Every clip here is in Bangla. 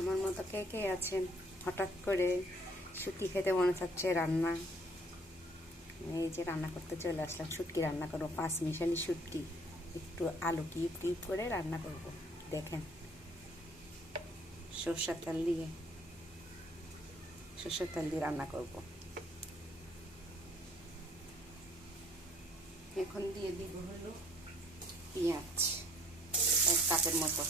আমার মতো কে কে আছেন হঠাৎ করে শুটকি খেতে মনে চাচ্ছে রান্না, এই যে রান্না করতে চলে আসলাম। শুটকি রান্না করবো, 5 মিশালি শুটকি, একটু আলু কিউব কিউব করে রান্না করব। দেখেন, সরষের তেল দিয়ে রান্না করব। এখন দিয়ে দিব হলো পেঁয়াজ 1 কাপের মতো।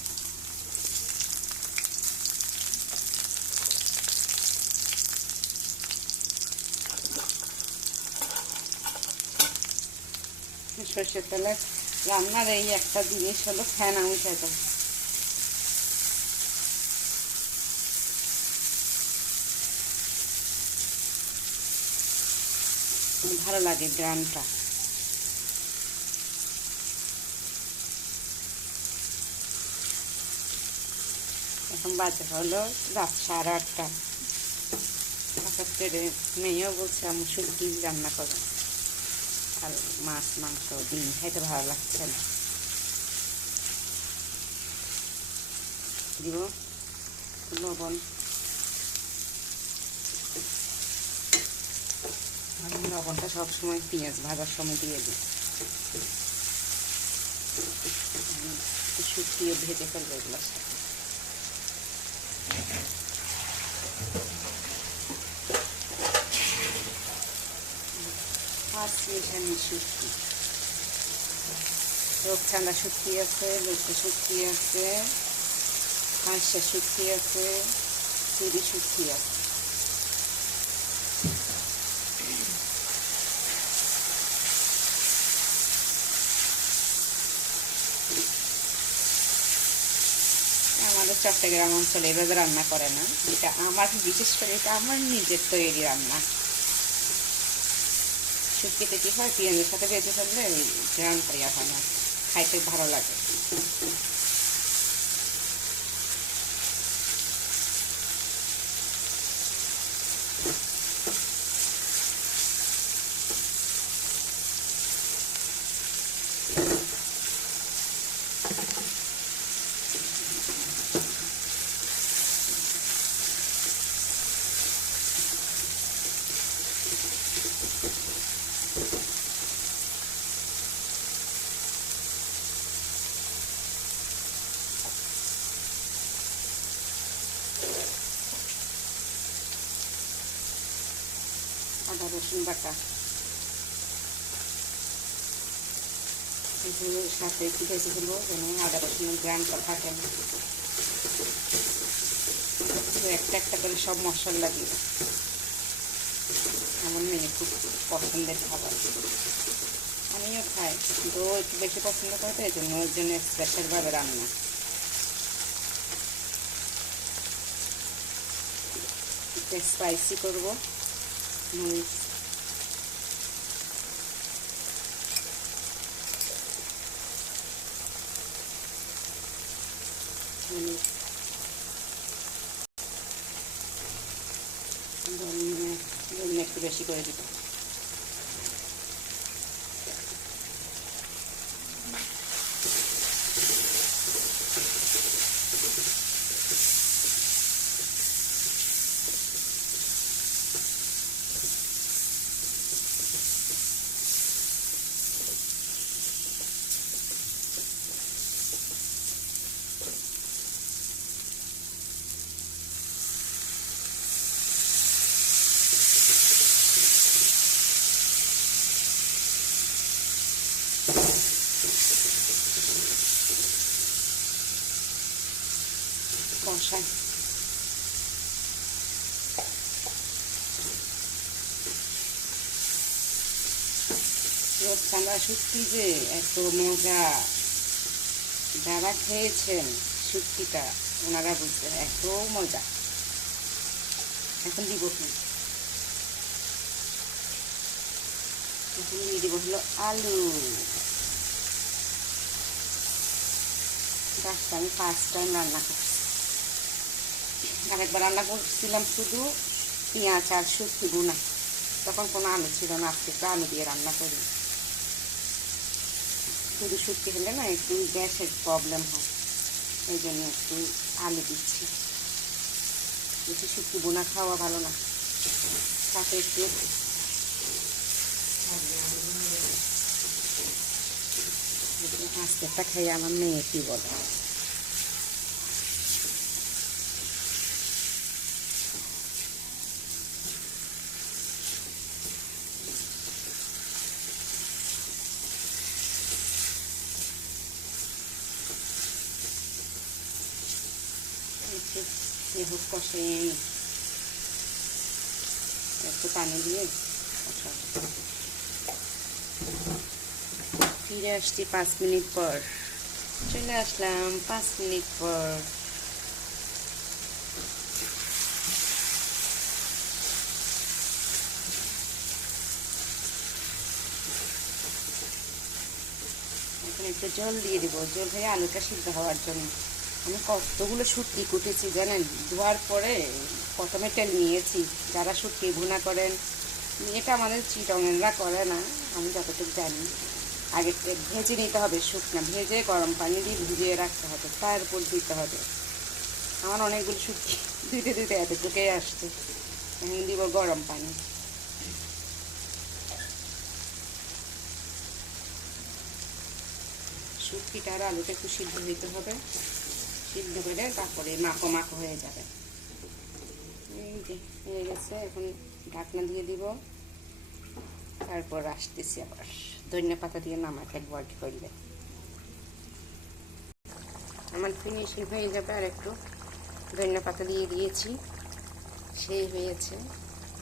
সরষের তেলে রান্নার এই একটা জিনিস হলো ফেনা উঠে যায়। ভালো লাগে গ্রানটা। এখন বাজে হলো রাত 8:30। হঠাৎ করে মেয়েও বলছে আমি শুটকি রান্না করো, আর মাছ মাংস ডিম খাইতে ভালো লাগছে না। দিব লবণ, আমি লবণটা সবসময় পেঁয়াজ ভাজার সময় দিয়ে দিই। শুকিয়ে ভেজে ফেলবো এগুলোর সাথে। আর মিশানি শুটকি, রূপচাঁদা শুটকি আছে, লুচি শুটকি আছে, হাঁসা শুটকি আছে, চিড়ি শুটকি আছে। আমাদের চট্টগ্রাম অঞ্চলে এভাবে রান্না করে না, এটা আমার বিশেষ করে এটা আমার নিজের তৈরি রান্না। শুটকিতে কি হয়, পেঁয়াজের সাথে ভেজে ফেললে ওই গ্রানটা হয় না, খাইতে ভালো লাগে। আদা রসুন বাটা এগুলোর সাথে একটু ভেজে দেবো, যেন আদা রসুনের গ্রানটা থাকে না। একটা একটা করে সব মশলা দিব। আমার মেয়ে খুব পছন্দের খাবার, আমিও খাই, কিন্তু ও একটু বেশি পছন্দ করে, তো এই জন্য ওর জন্য স্পেশালভাবে রান্না। একটু স্পাইসি করবো, মরিচ ধনিয়া একটু বেশি করে দিব। কষাই রূপচাঁদা শুটকি যে এত মজা, যারা খেয়েছেন শুটকিটা ওনারা বুঝবেন এত মজা। এখন দিব কি, এখন দিয়ে দিব হলো আলু। গাছটা আমি ফার্স্ট টাইম রান্না করছি, আরেকবার রান্না করছিলাম শুধু পেঁয়াজ আর শুটকি ভুনা, তখন কোনো আলু ছিল না। আজকে একটু আলু দিয়ে রান্না করি। শুধু শুটকি হলে না একটু গ্যাসের প্রবলেম হয়, এই জন্য একটু আলু দিচ্ছি। বেশি শুটকি বোনা খাওয়া ভালো না, সাথে একটু আজকেরটা খেয়ে আমার মেয়ে কি বলে। একটু হোক কষে একটু পানি দিয়ে কষা। ফিরে আসছি 5 মিনিট পর, চলে আসলাম 5 মিনিট পর। এখন একটু জল দিয়ে দিব, জল হয়ে আলুটা সিদ্ধ হওয়ার জন্য। আমি কতগুলো শুটকি কুটেছি জানেন, ধোয়ার পরে প্রথমে তেল নিয়েছি। যারা শুটকি ভুনা করেন, এটা আমাদের চিটংরা করে না, আমি যতটুকু জানি। আগে ভেজে নিতে হবে, শুকনা ভেজে গরম পানি দিয়ে ভিজিয়ে রাখতে হবে, তারপর দিতে হবে। আমার অনেকগুলো শুটকি দিতে দিতে এতটুকুই আসছে। এখন দিব গরম পানি। শুটকিটা আর আলুটা একটু সিদ্ধ হইতে হবে, সিদ্ধ করে তারপরে মাখো মাখো হয়ে যাবে। এই যে হয়ে গেছে, এখন ঢাকনা দিয়ে দিব, তারপর আসতেছি আবার ধনিয়া পাতা দিয়ে নামাকে একবার করলে আমার ফিনিশিং হয়ে যাবে। আর একটু ধনিয়া পাতা দিয়ে দিয়েছি, সেই হয়েছে।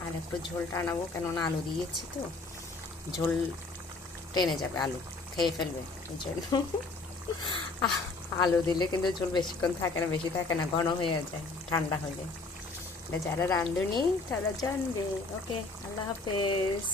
আর একটু ঝোল টানাবো, কেননা আলু দিয়েছি তো, ঝোল টেনে যাবে, আলু খেয়ে ফেলবে, এই জন্য আলু দিলে কিন্তু ঝোল বেশিক্ষণ থাকে না, বেশি থাকে না, ঘন হয়ে যায় ঠান্ডা হলে। যারা রাঁধুনি তারা জানবে। ওকে, আল্লাহ হাফেজ।